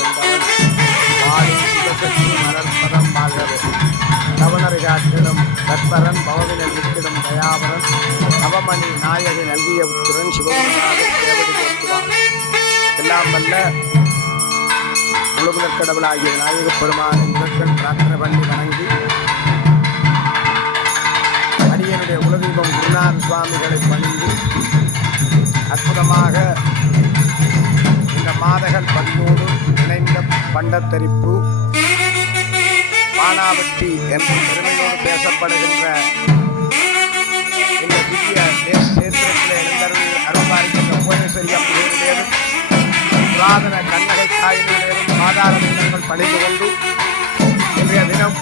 இருந்தவன் வாழும் சிவசக்தி மலர்பதம் வாழ்கிறது. தவணரிகாட்டிடம் தற்பரன் பவவினல் வித்திடும் தயாவரன் அவமணி நாயகி நல்கிய புத்திரன் சிவகுமாராக தேவடி போற்றுவான். எல்லாம் வல்ல முழுமுதற் கடவுளாகிய நாயகப் பெருமானை முதற்கண் பிரார்த்தனை பண்ணி வணங்கி அடியனுடைய குலதீபம் குருநாத சுவாமிகளை பணிந்து அற்புதமாக இந்த மாதகன் பதினோடு இணைந்த பண்டத்தரிப்பு பானாவட்டி என்ற பெருமையோடு பேசப்படுகின்ற இந்த திவ்ய தேசத்தில் எழுந்தருள் அருள்பாலிக்கின்ற புவனேஸ்வரி அம்மையுடையதும் புராதன கண்ணகை தாயினுடையதும் சாதாரண தினங்கள் பணிந்து கொண்டு இன்றைய தினம்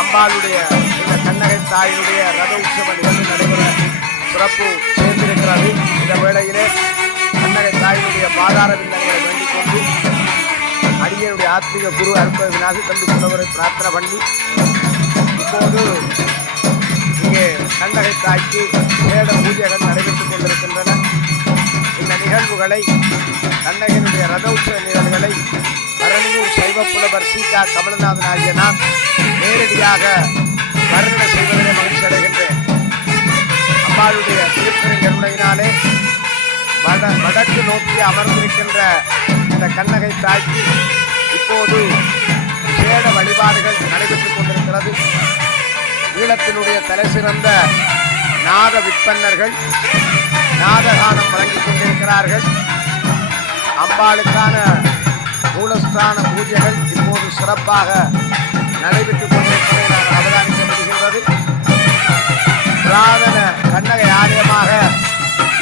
அம்பாளுடைய இந்த கண்ணகை தாயினுடைய ரத உற்சவ நிகழ்வு நடைபெற சிறப்பு சேர்ந்திருக்கிறது. இந்த வேளையிலே கண்ணகை தாயினுடைய பாதார விண்ணங்களை வேண்டிக் கொண்டு அடியனுடைய ஆத்மீக குரு அற்ப விநாசி தந்து புலவரை பிரார்த்தனை பண்ணி இப்போது இங்கே கண்ணகை தாய்க்கு வேத பூஜைகள் நடைபெற்றுக் கொண்டிருக்கின்றன. இந்த நிகழ்வுகளை கண்ணகையினுடைய ரத உற்சவ நிகழ்வுகளை பரணியூர் சைவ புலவர் சீகா கமலநாதன் ஆகிய நான் நேரடியாக வர்ணனை செய்வதிலே மகிழ்ச்சி அடைகின்றேன். அம்பாளுடைய திருப்பணி கருணையினாலே வடக்கு நோக்கி அமர்ந்திருக்கின்ற இந்த கண்ணகை தாய்க்கு இப்போது வேத வழிபாடுகள் நடைபெற்றுக் கொண்டிருக்கிறது. ஈழத்தினுடைய தலை சிறந்த நாத விற்பன்னர்கள் நாதகானம் வழங்கிக் கொண்டிருக்கிறார்கள். அம்பாளுக்கான மூலஸ்தான பூஜைகள் இப்போது சிறப்பாக நடைபெற்றுக் கொண்டிருப்பதை நான் அவதானிக்க முடிகின்றது. புராதன கண்ணகை ஆலயமாக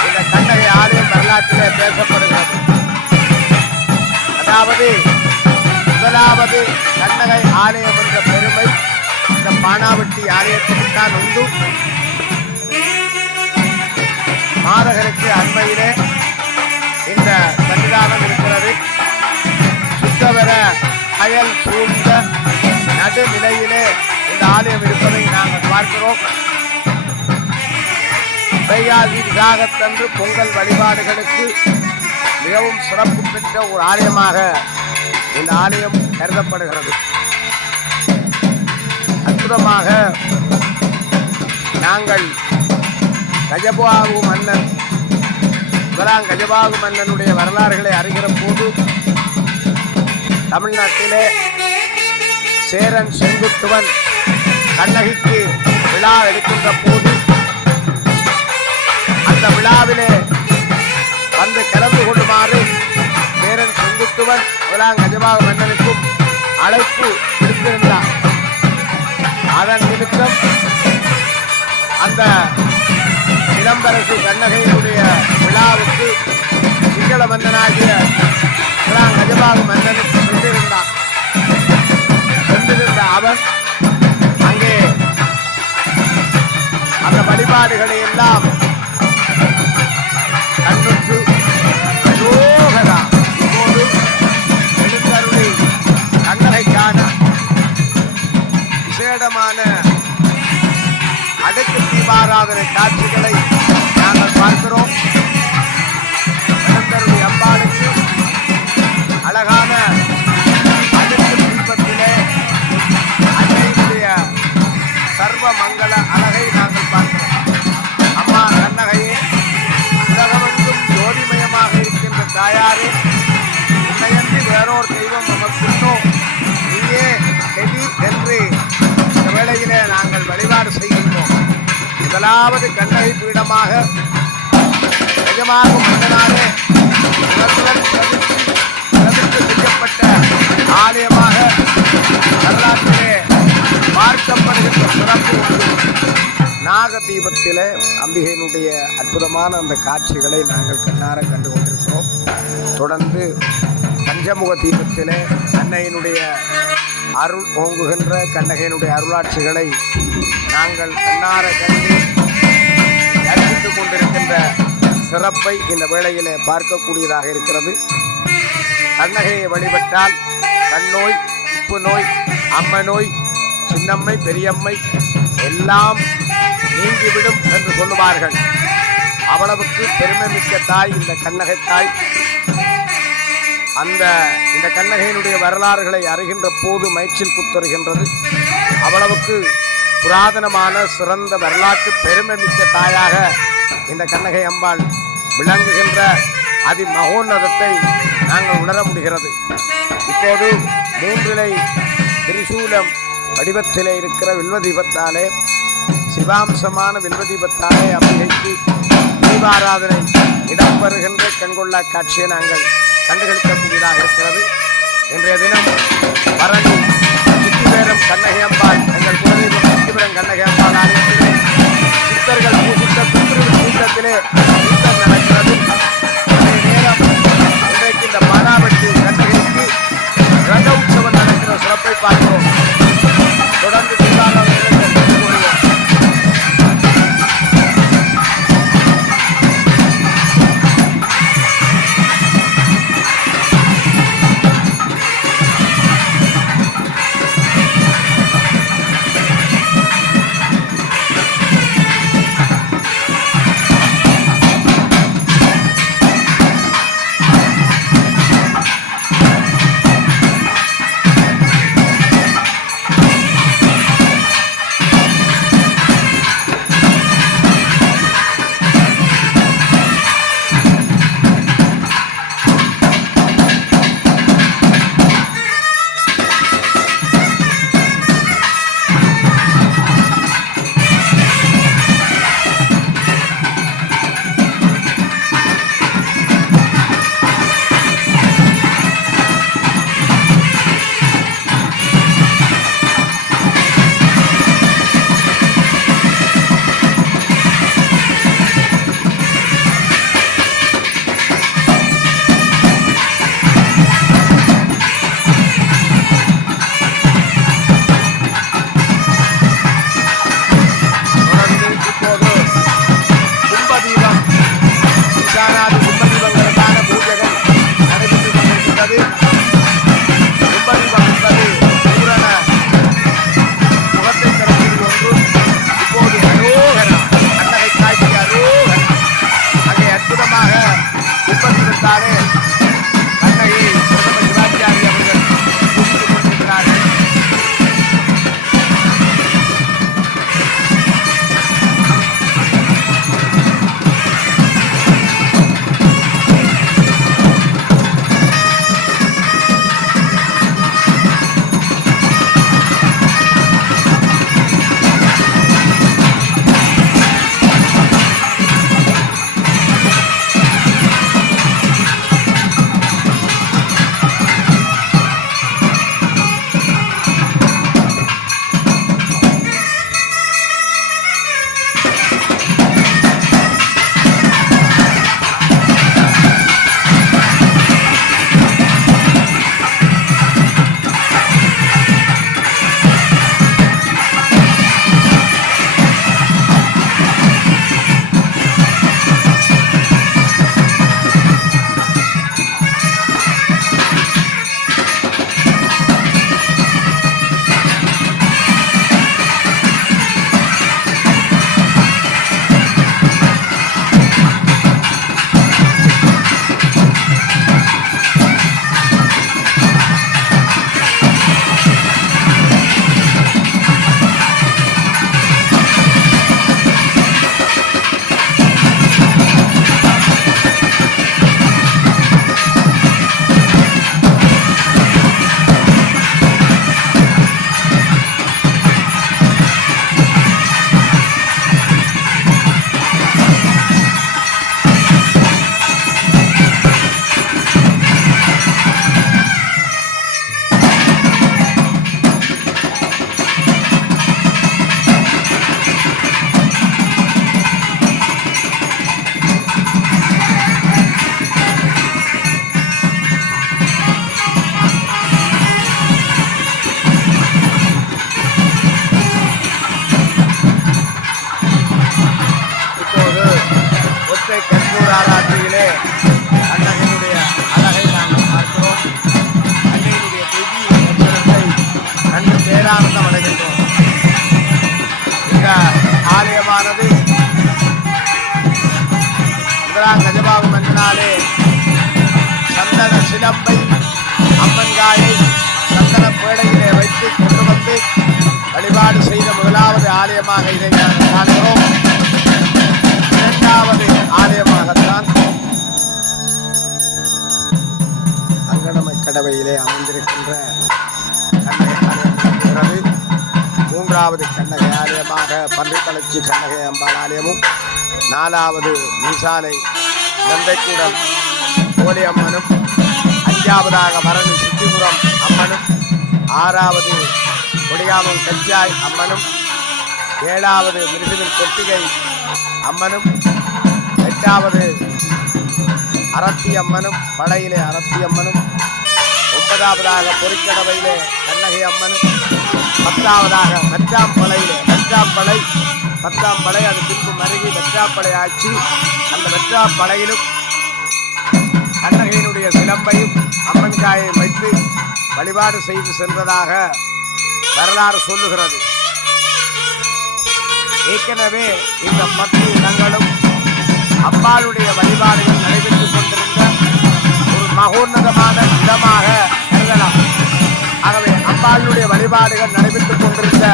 இந்த கண்ணகை ஆலயம் வரலாற்றிலே பேசப்படுகிறது. அதாவது முதலாவது கண்ணகை ஆலயம் என்ற பெருமை இந்த பானாவட்டி ஆலயத்திற்குத்தான் உண்டு. மாதகருக்கு அண்மையிலே இந்த சன்னிதானம் இருக்கிறது. சுத்தவர அயல் சூழ்ந்த நடுநிலையிலே இந்த ஆலயம் இருப்பதை நாங்கள் பார்க்கிறோம். வைகாசி விசாகத்தன்று பொங்கல் வழிபாடுகளுக்கு மிகவும் சிறப்பு பெற்ற ஒரு ஆலயமாக இந்த ஆலயம் கருதப்படுகிறது. அற்புதமாக நாங்கள் கஜபாகு மன்னன் முதலாம் கஜபாகு மன்னனுடைய வரலாறுகளை அறிகிற போது தமிழ்நாட்டிலே சேரன் செங்குட்டுவன் கண்ணகிக்கு விழா எடுக்கின்ற போது அந்த விழாவிலே வந்து கலந்து கொள்ளுமாறு சேரன் செங்குட்டுவன் முதலாம் கஜபாகு மன்னனுக்கும் அழைப்பு விடுத்திருந்தார். அதன் நிமித்தம் அந்த இளம்பரசு கண்ணகையினுடைய விழாவுக்கு சிங்கள மன்னனாகிய முதலாம் கஜபாகு மன்னனுக்கு சென்றிருந்த அவன் அங்கே அந்த வழிபாடுகளை எல்லாம் கண்ணுற்று இப்போது எழுந்தருளி கண்ணகைக்கான விசேடமான அடுக்கு தீபாராதனை காட்சிகளை நாங்கள் பார்க்கிறோம். எழுந்தருளி அம்பாளுக்கு அழகான அடுக்கு தீபத்திலே அன்னையினுடைய சர்வ மங்கள அழகை நாங்கள் பார்க்கிறோம். அம்மா கண்ணகையே, உலகமெங்கும் ஜோதிமயமாக இருக்கின்ற தாயாரே, உன்னையன்றி வேறோர் தெய்வம் நமக்குன்னோ, நீயே கெதி என்று இந்த வேளையிலே நாங்கள் வழிபாடு செய்கின்றோம். முதலாவது கண்ணகை பீடமாக நிஜமாக மன்னனாலே செய்யப்பட்ட ஆலயமாக வரலாற்றிலே பார்க்கப்படுகின்ற சிறப்பு உண்டு. நாக தீபத்திலே அம்பிகையினுடைய அற்புதமான அந்த காட்சிகளை நாங்கள் கண்ணார கண்டு கொண்டிருக்கிறோம். தொடர்ந்து பஞ்சமுக தீபத்திலே அன்னையினுடைய அருள் ஓங்குகின்ற கண்ணகையினுடைய அருளாட்சிகளை நாங்கள் கண்ணார கண்டு தரிசித்துக் கொண்டிருக்கின்ற சிறப்பை இந்த வேளையிலே பார்க்கக்கூடியதாக இருக்கிறது. கண்ணகையை வழிபட்டால் கண்ணோய், உப்பு நோய், அம்ம நோய், சின்னம்மை, பெரியம்மை எல்லாம் நீங்கிவிடும் என்று சொல்லுவார்கள். அவ்வளவுக்கு பெருமை மிக்க தாய் இந்த கண்ணகை தாய். இந்த கண்ணகையினுடைய வரலாறுகளை அறிகின்ற போது மயிற்சில் குத்தருகின்றது. அவ்வளவுக்கு புராதனமான சிறந்த வரலாற்று பெருமை மிக்க தாயாக இந்த கண்ணகை அம்பாள் விளங்குகின்ற அதி மகோன்னதத்தை நாங்கள் உணர முடிகிறது. இப்போது 3 இலை திரிசூலம் வடிவத்திலே இருக்கிற வில்வதீபத்தாலே, சிவாம்சமான வில்வதீபத்தாலே அம்பிகைக்கு தீபாராதனை இடம்பெறுகின்ற கண்கொள்ளா காட்சியை நாங்கள் கண்டுகளிக்கக்கூடியதாக இருக்கிறது. இன்றைய தினம் பரணி சித்திவேரம் கண்ணகை அம்பாள், எங்கள் குலதெய்வம் சித்திபுரம் கண்ணகை அம்பாள் ஆலயத்திலே சித்தர்கள் பூசித்த பித்ருவின் கூட்டத்திலே கூட்டம் நடக்கிறது. அதே நேரம் இன்றைக்கு இந்த மானாவட்டி கண்ணகைக்கு ரத உற்சவம் நடக்கிற சிறப்பை பார்க்கிறோம். தொடர்ந்து பேரானந்தம் அடைகின்றோம். இந்த ஆலயமானது முதலாம் கஜபாகு மன்னனாலே சந்தன சிலம்பை அம்மன் காயை சந்தன பேடையிலே வைத்து கொண்டு வந்து வழிபாடு செய்த முதலாவது ஆலயமாக இதை நாங்கள் காண்கிறோம். இரண்டாவது ஆலயமாகத்தான் அங்கணமை கடவையிலே அமைந்திருக்கின்ற கண்ணகை ஆலயம் இருக்கிறது. மூன்றாவது கண்ணகை ஆலயமாக பன்றித்தளச்சி கண்ணகை அம்பாள் ஆலயமும், நாலாவது மீசாலை நந்தைக்கூடல் கோலி அம்மனும், அஞ்சாவதாக மரணி சித்திபுரம் அம்மனும், ஆறாவது கொடியாமம் கச்சாய் அம்மனும், ஏழாவது மிருசுவில் கொட்டிகை அம்மனும், எட்டாவது அரத்தி அம்மனும் படையிலே அரத்தி அம்மனும், ஒன்பதாவதாக பொறிக்கடவையிலே கண்ணகை அம்மனும், பத்தாவதாக வெற்றாம்பளையிலே வெற்றாம்பளை 10ஆம் படை அது பின்பு மருகி வெற்றாப்படை ஆட்சி. அந்த வெற்றாப்படையிலும் கண்ணகையினுடைய சிலம்பையும் அம்மன் காயை வைத்து வழிபாடு செய்து சென்றதாக வரலாறு சொல்லுகிறது. ஏற்கனவே இந்த 10 இடங்களும் அம்பாளுடைய வழிபாடுகள் நடைபெற்றுக் கொண்டிருந்த ஒரு மகோன்னதமான இடமாக கருதலாம். ஆகவே அம்பாளுடைய வழிபாடுகள் நடைபெற்றுக் கொண்டிருந்த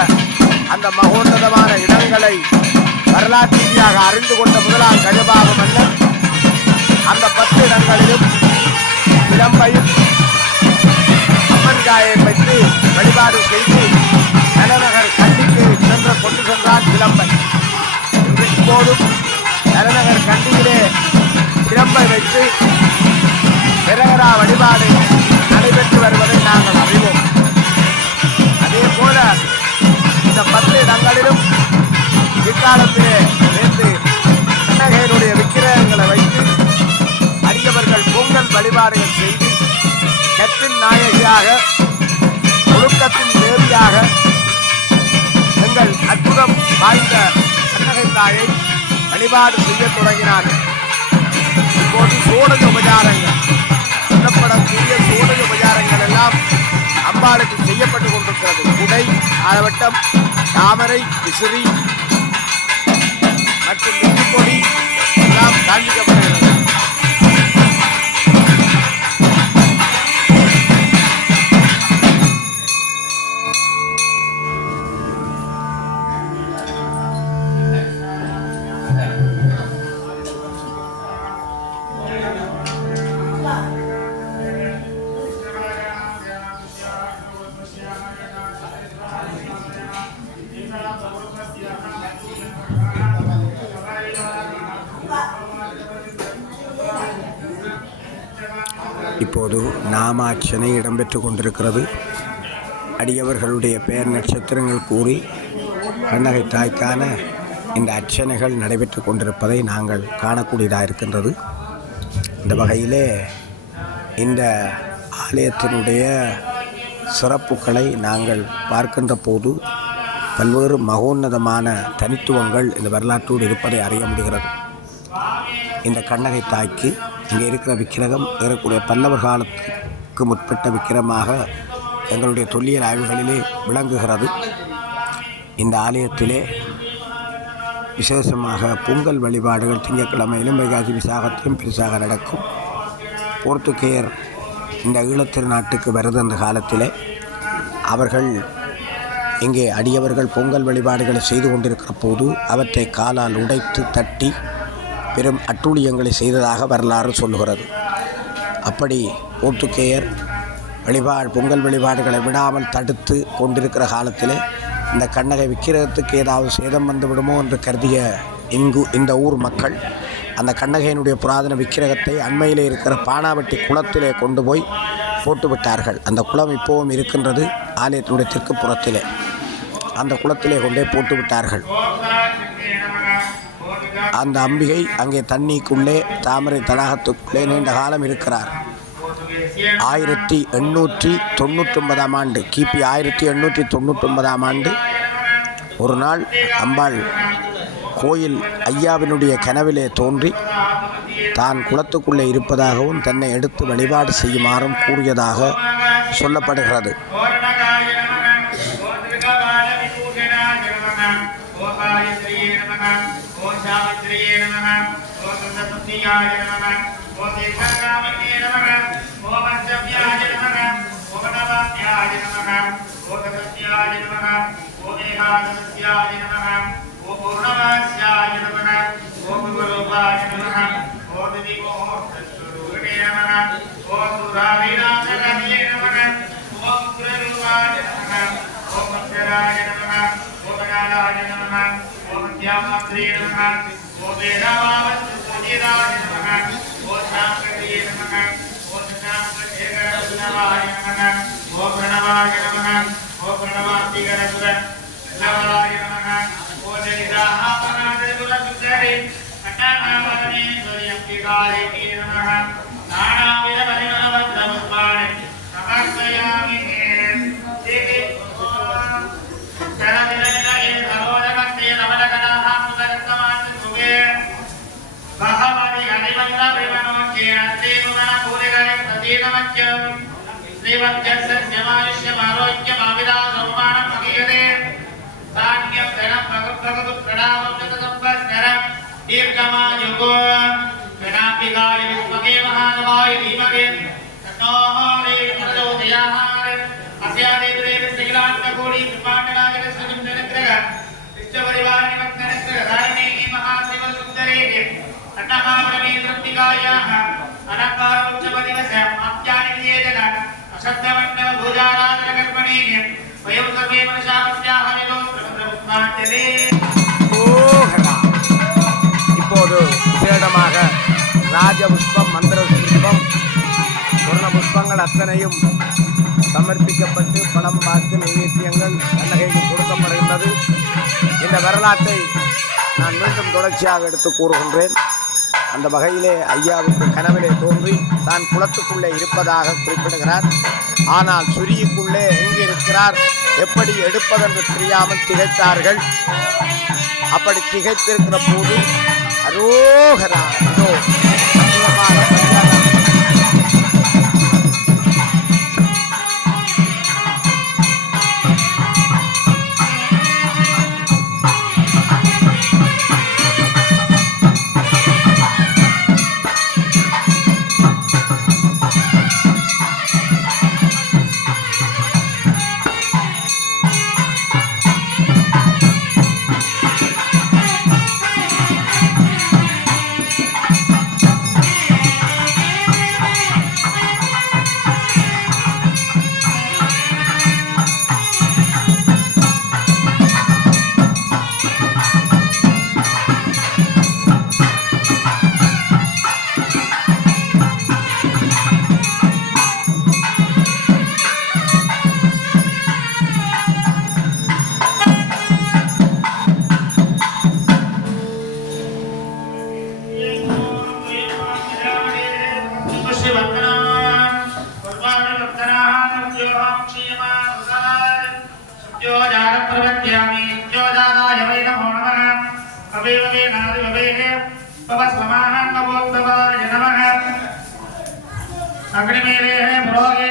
அந்த மகோன்னதமான இடங்களை வரலாற்று ரீதியாக அறிந்து கொண்ட முதலாம் கஜபாக மன்னர் அந்த 10 இடங்களிலும் இளம்பையும் அம்மன் காயை வைத்து வழிபாடு செய்து தலைநகர் கண்டிக்கு கொண்டு சென்றான் சிலம்பை. இப்போதும் தலைநகர் கண்டியிலே சிலம்பை வைத்து பெரகரா வழிபாடு நடைபெற்று வருவதை நாங்கள் அறிவோம். அதே போல இந்த 10 இடங்களிலும் இக்காலத்திலே சேர்ந்து கண்ணகையினுடைய விக்கிரகங்களை வைத்து அடியவர்கள் பொங்கல் வழிபாடுகள் செய்து கற்பின் நாயகியாக ஒழுக்கத்தின் தேவியாக எங்கள் அற்புதம் வாய்ந்த கண்ணகை தாயை வழிபாடு செய்ய தொடங்கினார்கள். இப்போது சோடக உபச்சாரங்கள் சொல்லப்படக்கூடிய சோடக உபச்சாரங்கள் எல்லாம் அம்பாளுக்கு செய்யப்பட்டு கொண்டிருக்கிறது. குடை, ஆலவட்டம், தாமரை, விசிறி மற்றும் நெற்றிப்பொடி எல்லாம் காண்பிக்கப்படுகிறது. இப்போது நாமார்ச்சனை இடம்பெற்று கொண்டிருக்கிறது. அடியவர்களுடைய பெயர் நட்சத்திரங்கள் கூறி கண்ணகை தாய்க்கான இந்த அர்ச்சனைகள் நடைபெற்று கொண்டிருப்பதை நாங்கள் காணக்கூடியதாக இருக்கின்றது. இந்த வகையிலே இந்த ஆலயத்தினுடைய சிறப்புகளை நாங்கள் பார்க்கின்ற போது பல்வேறு மகோன்னதமான தனித்துவங்கள் இந்த வரலாற்றோடு இருப்பதை அறிய முடிகிறது. இந்த கண்ணகை தாய்க்கு இங்கே இருக்கிற விக்கிரகம் ஏறக்கூடிய பல்லவர் காலத்துக்கு முற்பட்ட விக்கிரமாக எங்களுடைய தொல்லியல் ஆய்வுகளிலே விளங்குகிறது. இந்த ஆலயத்திலே விசேஷமாக பொங்கல் வழிபாடுகள் திங்கட்கிழமையிலும் வைகாசி விசாகத்திலும் பெருசாக நடக்கும். போர்த்துகேயர் இந்த ஈழத்திருநாட்டுக்கு வருது அந்த காலத்திலே அவர்கள் இங்கே அடியவர்கள் பொங்கல் வழிபாடுகளை செய்து கொண்டிருக்கிற போது அவற்றை காலால் உடைத்து தட்டி பெரும் அட்டூழியங்களை செய்ததாக வரலாறு சொல்லுகிறது. அப்படி போர்த்துகேயர் பொங்கல் வழிபாடுகளை விடாமல் தடுத்து கொண்டிருக்கிற காலத்தில் இந்த கண்ணகை விக்கிரகத்துக்கு ஏதாவது சேதம் வந்து விடுமோ என்று கருதிய இந்த ஊர் மக்கள் அந்த கண்ணகையினுடைய புராதன விக்கிரகத்தை அண்மையிலே இருக்கிற பானாவட்டி குளத்திலே கொண்டு போய் போட்டு விட்டார்கள். அந்த குளம் இப்போவும் இருக்கின்றது ஆலயத்தினுடைய தெற்கு புறத்திலே. அந்த குளத்திலே கொண்டே போட்டு விட்டார்கள். அந்த அம்பிகை அங்கே தண்ணிக்குள்ளே தாமரை தடாகத்துக்குள்ளே நீண்ட காலம் இருக்கிறார். 1899ஆம் ஆண்டு கிபி 1899ஆம் ஆண்டு ஒரு நாள் அம்பாள் கோயில் ஐயாவினுடைய கனவிலே தோன்றி தான் குளத்துக்குள்ளே இருப்பதாகவும் தன்னை எடுத்து வழிபாடு செய்யுமாறும் கூறியதாக சொல்லப்படுகிறது. ஓம் தீர்க்ககாமினே நமக ஓம் அஞ்சவ்யாய நமக ஓம் நவாத்யாய நமக ஓம் தத்யாய நமக ஓம் ஏகாதஸ்யாய நமக ஓம் பூர்ணமாஸ்யாய நமக ஓம் குருபாய நமக ஓம் திவிமோஹ்தஸ்வரூபிணே நமக ஓம் சுராவிநாசரதியே நமக ஓம் குருபாய நமக ஓம் அக்ஷராய நமக ஓம் அநாதாய நமக ஓம் தியாமாத்ரே நமக ஓம் வேதாவாவத்சுஜிதாய நமக ஓம் சாங்கரியே நமக ஓம் சாங்கேகரசுனவாய நமக ஓம் பிரணவாய நமக ஓம் பிரணவாத்திகரசுர நவாய நமக ஓம் ஜனிதாஹாபநாதகுலசுந்தரி அண்ணாமணீஸ்வரியம்பிகாரிணே நமக நானாவித பரிமளவத்ரமுத்பாணி நமஸ்மயாமி தேவி ஓம் சரதிரநிலயே சரோஜகஸ்தே நவலகடாஹாமுதரத்தமான் சுவே பகவதி அனிவந்த பிரிவனோக்கே அஸ்தேமுகன பூரிகரை பிரதீனமச்சம் ஸ்ரீவத்யஸ்யமாயுஷ்யமாரோக்கியமாவிதாசோமானம் மகியதே தான்யம் தனம் பகவது பிரணாமம் ஜதசம்பஸ்கரம் தீர்க்கமாயுகோ பிரணாபிகாய விஸ்மகே மகானவாய தீமகே தன்னோஹே பிரச்சோதயாத் அஸ்யாதேவதே விஸ்திலாண்டகோடி பிரம்மாண்டநாயக ஸ்ரீநிகிரக விஷ்ணபரிவாரணி பக்தனஸ்ர தாரிணே மகாசிவ சுந்தரே அன்னமாவரமே திருப்திகாயாஹ அனங்காரோச்சபதிவச ஆப்யானி விஜேதன அசப்தமண்டல பூஜாராதன கர்மணே வயம் சர்வே மனுஷாவஸ்யாஹ நிலோ பிரபுத்மாஞ்சலே. ஓஹரா. இப்போது விசேடமாக ராஜபுஷ்பம் மந்திர புஷ்பம் சொர்ண புஷ்பங்கள் அத்தனையும் சமர்ப்பிக்கப்பட்டு பணம் பார்த்து நைவேத்தியங்கள் கண்ணகைக்கு கொடுக்கப்படுகின்றது. இந்த வரலாற்றை நான் மீண்டும் தொடர்ச்சியாக எடுத்து கூறுகின்றேன். அந்த வகையிலே ஐயாவுக்கு கனவிலே தோன்றி தான் குளத்துக்குள்ளே இருப்பதாக குறிப்பிடுகிறார். ஆனால் சுரியுக்குள்ளே எங்கே இருக்கிறார், எப்படி எடுப்பதென்று தெரியாமல் திகைத்தார்கள். அப்படி திகைத்திருக்கிற போது அரோகரா இதோ அற்புதமாக பஞ்சாங்க अग्निमेले भोगे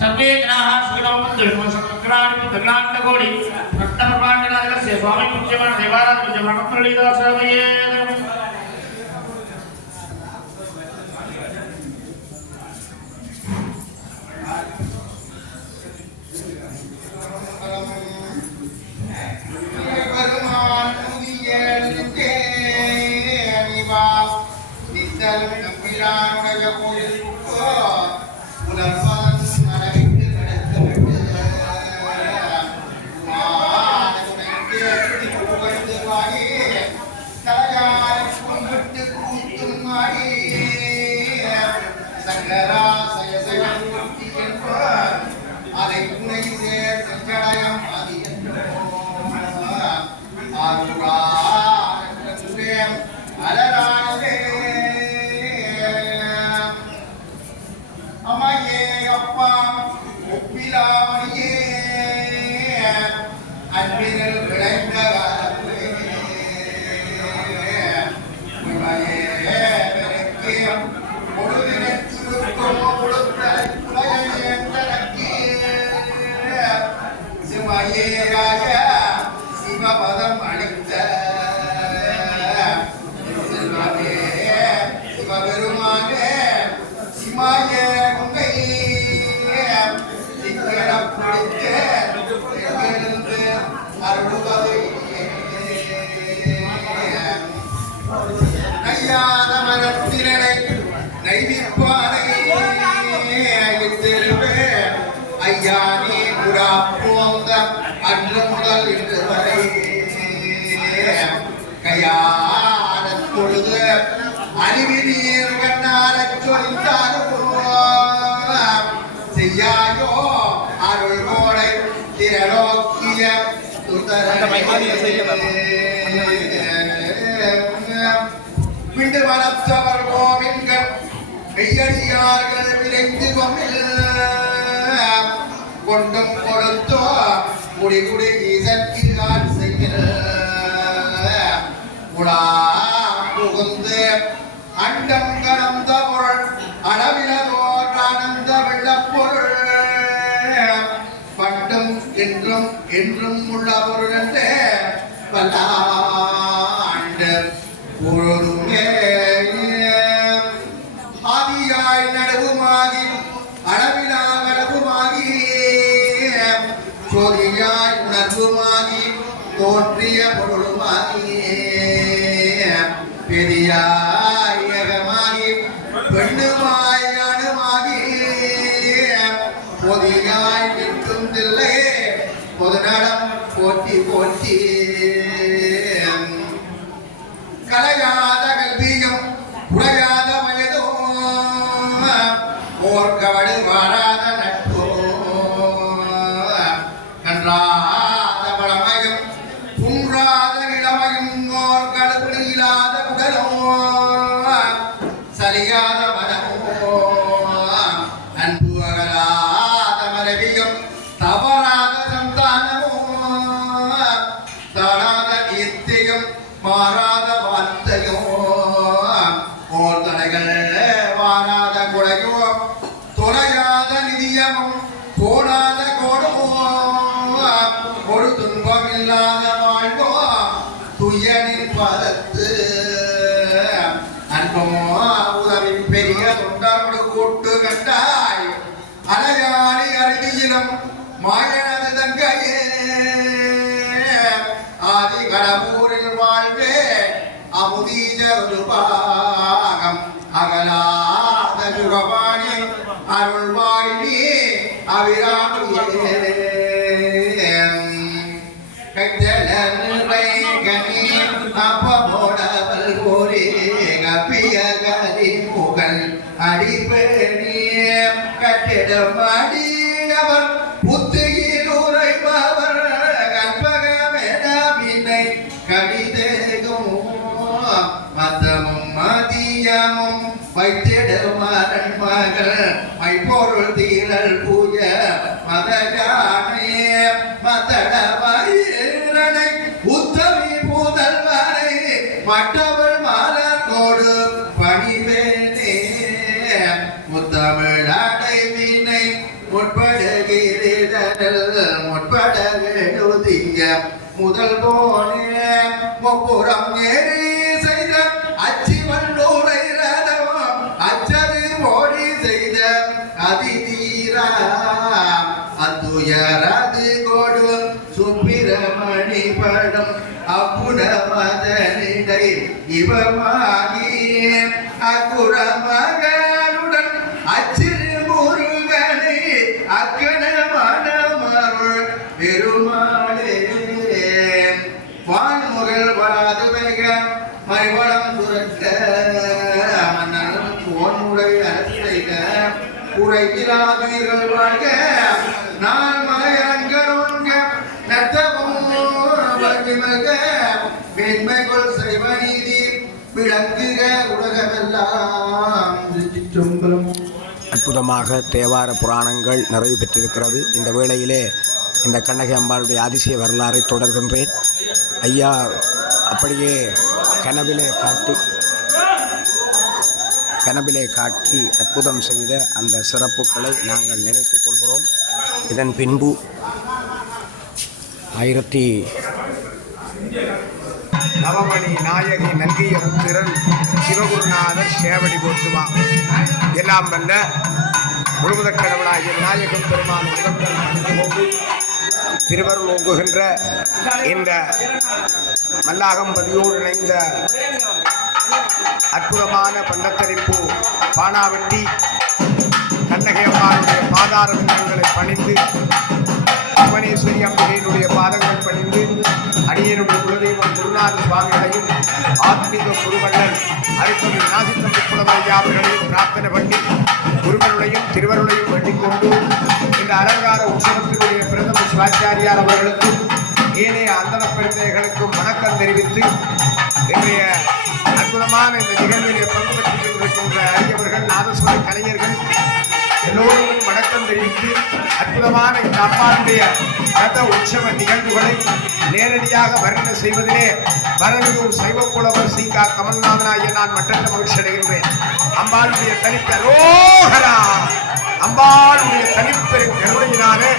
सर्वे जनाः सुखिनो भवन्तु। ಕ್ಷೇತ್ರಸ್ಯ ಸ್ವಾಮಿ ಮುಖ್ಯಮಾನ ದೇವಾಲಯ ಪೂಜೆ ಮನಪ್ರಳಿದಾಸವಯೇ விண்டு வளர்த்தவர் கோவில்கள் மெய்யடியார்கள் விரைந்து கொண்டும் கொடுத்தோ குடி ஈசற்கு ஆள் செய்ய புகுந்து அண்டம் கடந்த பொருள் அளவிலதோர் ஆனந்த வெள்ளப்பொருள் பட்டும் என்றும் என்றும் உள்ள பொருள் என்று பல்லாண்டு பொருளுமே ஆதியாய் நடுவுமாகி அளவிலா நடுவுமாகி சோதியாய் உணர்வுமாகி தோன்றிய பொருளுமாகி பெரியாய் ஏகமாகி பெண்ணுமாய் அணுமாகி பொதியாய் நிற்கும் தில்லை பொதுநடம் போட்டி போட்டி கலையாத கல்வியும் உரையாத வயதோ ஓர்கவடு வாராத நட்போ நன்றாத பழமையும் குன்றாத இளமையும் ஓர்களு இல்லாத உடலோ சரியாத மனமோ அன்பு அகலாத மனைவியும் தவறாத சந்தானமோ தாழாத கீர்த்தியும் மாறாத வார்த்தையோ ஓர் தடைகள் வாராத குடையோ தொலையாத நிதியமும் போடாத கோடமோ ஒரு துன்பம் இல்லாத வாழ்வோ துயனின் பதத்து அன்பமோ உதவி பெரிய தொண்டரோடு கூட்டு கண்டாய் அலையாடி அருகியிலும் மாயனது தங்கையே ஆதி கடவுரில் வாழ்வே அமுதீஜ ஒரு பாகம் அகலாத சுகபாணி அருள்வாழி அவிராமியே கட்டளை கனி அப்பமோடவல் கோரே கப்பிய கதி முகல் அடிப்பேணிய கட்டிடம் அடியவர் புத்துகில் உரைப்பவர் கற்பகமெனவினை கவிதேகும் மதமும் மதியமும் வைத்திடுமரன் மகள் மைப்பொருள் தீரல் பூய மதகானே மதட வயிறனை உத்தமி பூதல்வரை மற்றவள் மலர்கோடு பணிவேனே முத்தமிழ் அடைவினை முற்படுகிறதல் முற்பட எழுதிய முத புகழ் போனே முப்புறம் ஏறி செய்த அச்சி வல்லூரை ரதம் அச்சது ஓடி செய்த அதிதீரா அத்துயரது கொடு சுப்பிரமணி படம் அப்புட மதனிடை இவமாகி அக்குற மகனுடன் அச்சிறு முருகனை அக்கன மனமருள் பெருமாளே வான்முகல் வராது வைக மைவளம் துரக்க மன்னன் போன்முறை அரசைக குறைகிறாதீர்கள் வாழ்க நான் மயங்கனோன்க நத்தமும் வல்விமல்க மேன்மைகொள் செய்வ நீதி விளங்குக உலகமெல்லாம். திருச்சிற்றம்பலம். அற்புதமாக தேவார புராணங்கள் நிறைவு பெற்றிருக்கிறது. இந்த வேளையிலே இந்த கண்ணகி அம்பாளுடைய அதிசய வரலாறை தொடர்கின்றேன். ஐயா அப்படியே கனவிலே காட்டி அற்புதம் செய்த அந்த சிறப்புகளை நாங்கள் நினைத்து கொள்கிறோம். இதன் பின்பு 1000 நவமணி நாயகி நல்கிய புத்திரன் சிவகுருநாதர் சேவடி போற்றுவான். எல்லாம் வல்ல முழுவதற் கடவுளாகிய நாயகம் பெருமான் திருவருள் ஓங்குகின்ற இந்த மல்லாகம்பதியோடு இணைந்த அற்புதமான பண்டத்தரிப்பு பானாவட்டி கண்ணகி அம்மாளுடைய பாதார விண்ணங்களை பணிந்து புவனேஸ்வரி அம்பிகையினுடைய பாதங்கள் பணிந்து அடியனுடைய குலதெய்வம் குருநாத சுவாமிகளையும் ஆத்மீக குருவள்ளல் அருட்தமிழ் நாசித்தம்பி புலமையா அவர்களையும் பிரார்த்தனை பண்ணி குருவருளையும் திருவருளையும் வேண்டிக் கொண்டு இந்த அலங்கார உற்சவத்தினுடைய பிரதம சிவாச்சாரியார் அவர்களுக்கும் ஏனைய அந்தன பெருந்தைகளுக்கும் வணக்கம் தெரிவித்து இன்றைய அற்புதமான இந்த நிகழ்விலே பங்கு பெற்றுக் கொண்டிருக்கின்ற அரியவர்கள் நாதஸ்வர கலைஞர்கள் எல்லோரும் வணக்கம் தெரிவித்து அற்புதமான இந்த அம்மாவுடைய ரத உற்சவ நிகழ்வுகளை நேரடியாக வர்ணனை செய்வதிலே வரணியூர் சைவப்புலவர் சீகா கமல்நாதனாகிய நான் மற்றற்ற மகிழ்ச்சி அடைகின்றேன். அம்பாளுடைய தனிப்பெரோகரா அம்பாளுடைய தனிப்பெரும் கருணையினாலே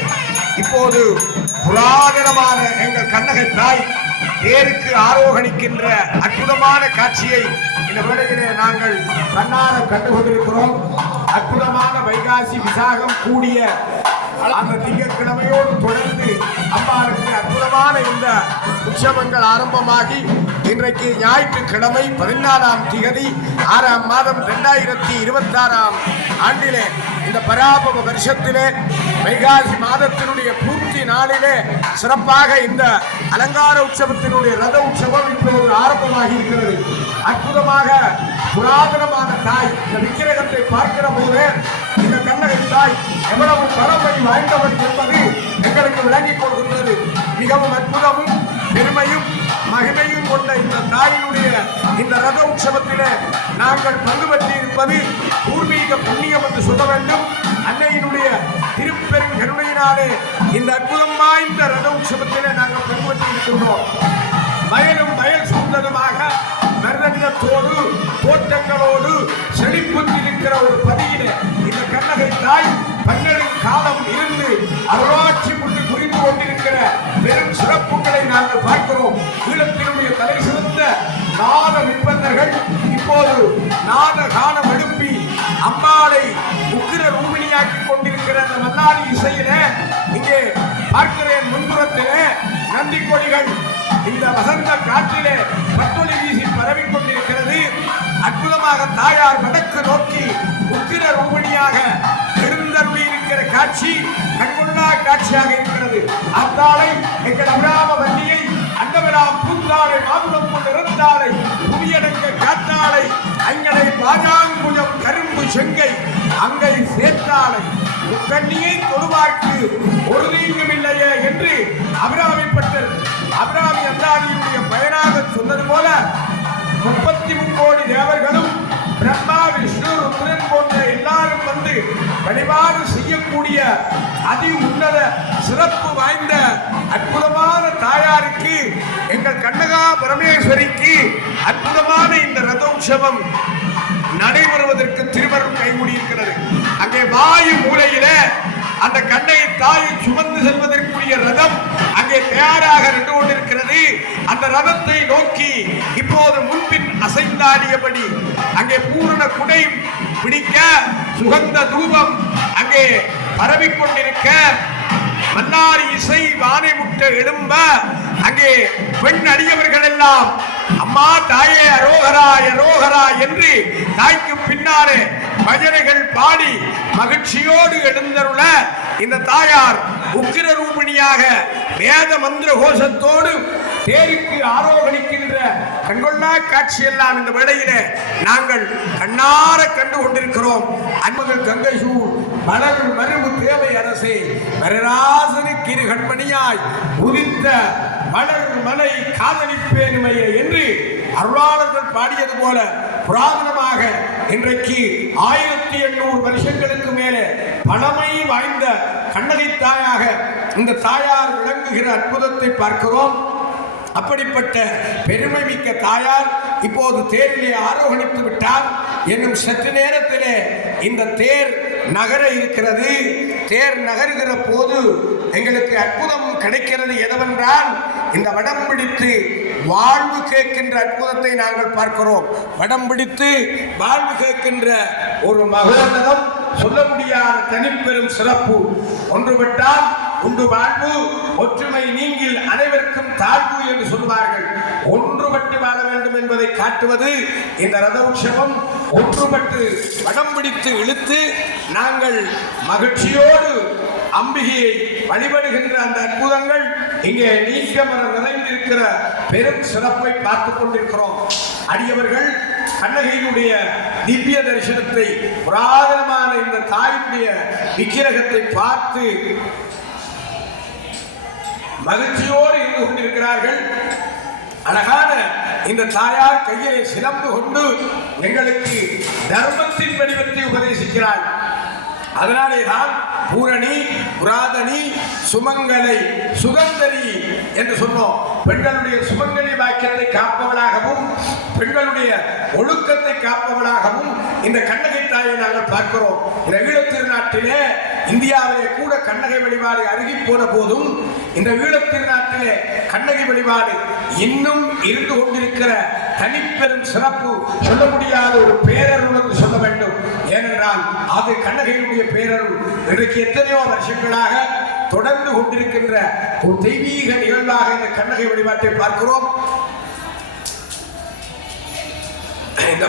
இப்போது புராதனமான எங்கள் கண்ணகை தாய் தேருக்கு ஆரோகணிக்கின்ற அற்புதமான காட்சியை இந்த வேளையிலே நாங்கள் கண்ணார கண்டுகொண்டிருக்கிறோம். அற்புதமான வைகாசி விசாகம் கூடிய அந்த திங்கட்கிழமையோடு தொடர்ந்து அம்பாளுக்கு அற்புதமான இந்த உற்சவங்கள் ஆரம்பமாகி இன்றைக்கு ஞாயிற்றுக்கிழமை 14ஆம் திகதி 6ஆம் மாதம் 2026ஆம் ஆண்டிலே இந்த பராபவ வருஷத்திலே வைகாசி மாதத்தினுடைய பூர்த்தி நாளிலே சிறப்பாக இந்த அலங்கார உற்சவத்தினுடைய ரத உற்சவம் இப்போது ஆரம்பமாகி இருக்கிறது. அற்புதமாக புராதனமான தாய் இந்த விக்கிரகத்தை பார்க்கிற போது இந்த கண்ணகை தாய் எவ்வளவு பழமை வாய்ந்தவர் என்பது எங்களுக்கு விளங்கிக் கொள்கின்றது. மிகவும் அற்புதமும் பெருமையும் மகிமையும் கொண்ட இந்த தாயினுடைய இந்த ரத உற்சவத்திலே நாங்கள் பங்கு பெற்று இருப்பது பூர்வீக புண்ணியம் என்று சொல்ல வேண்டும். அன்னையினுடைய திருப்பெரும் கருணையினாலே இந்த அற்புதம் வாய்ந்த ரத உற்சவத்திலே நாங்கள் பங்கு பெற்று இருக்கின்றோம். வயலும் வயல் சூழ்ந்ததுமாக மருதநிலத்தோடு தோட்டங்களோடு செழிப்புற்றிருக்கிற ஒரு பதியிலே இந்த கண்ணகை தாய் 12 காலம் இருந்து அருளாட்சி முன்னி புரிந்து கொண்டிருக்கிற பெரும் சிறப்புகளை நாங்கள் பார்க்கிறோம். ஈழத்தினுடைய தலை சிறந்த நாத விற்பனர்கள் இப்போது நாத காலம் எழுப்பி அம்பாளை உக்கிர ரூபிணியாக்கி கொண்டிருக்கிற அந்த மல்லாடி இசையில இங்கே பார்க்கிறேன். முன்புறத்திலே நந்தி கொடிகள் இந்த வசந்த காற்றிலே பட்டொலி வீசி பரவிக் கொண்டிருக்கிறது. அற்புதமாக தாயார் வடக்கு நோக்கி உக்கிர ரூபிணியாக எழுந்தருளி இருக்கிற காட்சி கண்கொள்ளா காட்சியாக இருக்கிறது. அத்தாளை எங்கள் அபிராம வண்டியை அண்டவராம் பூத்தாளை மாதுளம் கொண்டு இருந்தாளை புவியடங்க காத்தாளை அங்கனை பாஜாங்குஜம் கரும்பு செங்கை அங்கை சேர்த்தாளை முக்கண்ணியை தொழுவார்க்கு ஒரு தீங்கும் இல்லையே என்று அபிராமிப்பட்டர் அபிராமி அந்தாதியினுடைய பயனாக சொன்னது போல 33 கோடி தேவர்களும் பிரம்மா விஷ்ணு ருத்ரன் போன்ற எல்லாரும் வந்து வழிபாடு செய்யக்கூடிய அதி உன்னத சிறப்பு வாய்ந்த அற்புதமான தாயாருக்கு எங்கள் கண்ணகா பரமேஸ்வரிக்கு அற்புதமான இந்த ரத உற்சவம் நடைபெறுவதற்கு திருவருள் கைகூடி இருக்கிறது. அங்கே வாயு மூலையில அந்த கண்ணகை தாயை சுமந்து செல்வதற்குரிய ரதம் அங்கே அங்கே தயாராக நின்று கொண்டிருக்கிறது. அந்த ரதத்தை நோக்கி இப்போது முன்பின் அசைந்தாடியபடி அங்கே பூரண குடை பிடிக்க சுகந்த தூபம் அங்கே பரவிக்கொண்டிருக்க மன்னாரி இசை வானை முட்ட எழும்ப அங்கே பெண் அடியவர்கள் எல்லாம் அம்மா தாயே அரோகரா அரோகரா என்று தாய்க்கு பின்னாலே பஜனைகள் பாடி மகிழ்ச்சியோடு எழுந்தருள இந்த தாயார் உக்கிர ரூபிணியாக வேத மந்திர கோஷத்தோடு தேருக்கு ஆரோகணிக்கின்ற கண்கொள்ளா காட்சியெல்லாம் இந்த வேளையிலே நாங்கள் கண்ணார கண்டு கொண்டிருக்கிறோம். அன்பர்கள் கங்கை சூழ் மலர் மருவு தேவை அரசே வரராசனுக்கு இரு கண்மணியாய் உதித்த மலர் மலை காதலிப்பேனுமையே என்று அருளாளர்கள் பாடியது போல புராதனமாக இன்றைக்கு 1800 வருஷங்களுக்கு மேலே பழமை வாய்ந்த கண்ணகி தாயாக இந்த தாயார் விளங்குகிற அற்புதத்தை பார்க்கிறோம். அப்படிப்பட்ட பெருமை மிக்க தாயார் இப்போது தேரிலே ஆரோகணித்து விட்டார். என்னும் சற்று நேரத்திலே இந்த தேர் நகர இருக்கிறது. தேர் நகருகிற போது எங்களுக்கு அற்புதம் கிடைக்கிறது. எதவென்றால் இந்த வடம் பிடித்து வாழ்வு கேட்கின்ற அற்புதத்தை நாங்கள் பார்க்கிறோம். வடம் பிடித்து வாழ்வு கேட்கின்ற ஒரு மகோன்னதம், சொல்ல முடியாத தனிப்பெரும் சிறப்பு. ஒன்றுபட்டால் உண்டு வாழ்வு, ஒற்றுமை நீங்கில் அனைவருக்கும் தாழ்வு என்று சொல்வார்கள். ஒன்றுபட்டு வாழ வேண்டும் என்பதை காட்டுவது இந்த ரத உற்சவம். ஒன்றுபட்டு வடம் பிடித்து இழுத்து நாங்கள் மகிழ்ச்சியோடு அம்பிகையை வழிபடுகின்ற அந்த அற்புதங்கள் இங்கே நீக்கமர நிறைந்திருக்கிற பெரும் சிறப்பை பார்த்துக் கொண்டிருக்கிறோம். அடியவர்கள் கண்ணகையினுடைய திவ்ய தரிசனத்தை, புராதனமான இந்த தாயினுடைய விக்கிரகத்தை பார்த்து மகிழ்ச்சியோடு இருந்து கொண்டிருக்கிறார்கள். அழகான இந்த தாயார் கையிலே சிலம்பு கொண்டு எங்களுக்கு தர்மத்தின் வடிவத்தை உபதேசிக்கிறாள். அதனாலேதான் பூரணி, புராதனி, சுமங்கலை, சுகந்தரி என்று சொன்னோம். பெண்களுடைய சுமங்கலி வாக்கியத்தை காப்பவளாகவும் பெண்களுடைய ஒழுக்கத்தை காப்பவளாகவும் இந்த கண்ணகை தாயை நாங்கள் பார்க்கிறோம். இந்த ஈழத்திருநாட்டிலே, இந்தியாவிலே கூட கண்ணகை வழிபாடு அருகி போன போதும் இந்த ஈழத்திருநாட்டிலே கண்ணகி வழிபாடு இன்னும் இருந்து கொண்டிருக்கிற தனிப்பெரும் சிறப்பு, சொல்ல முடியாத ஒரு பேரருள் என்று சொல்ல வேண்டும். ஏனென்றால் அது கண்ணகையினுடைய பேரருள். இன்றைக்கு எத்தனையோ வருஷங்களாக தொடர்ந்து கொண்டிருக்கின்ற ஒரு தெய்வீக நிகழ்வாக இந்த கண்ணகை வழிபாட்டை பார்க்கிறோம். இந்த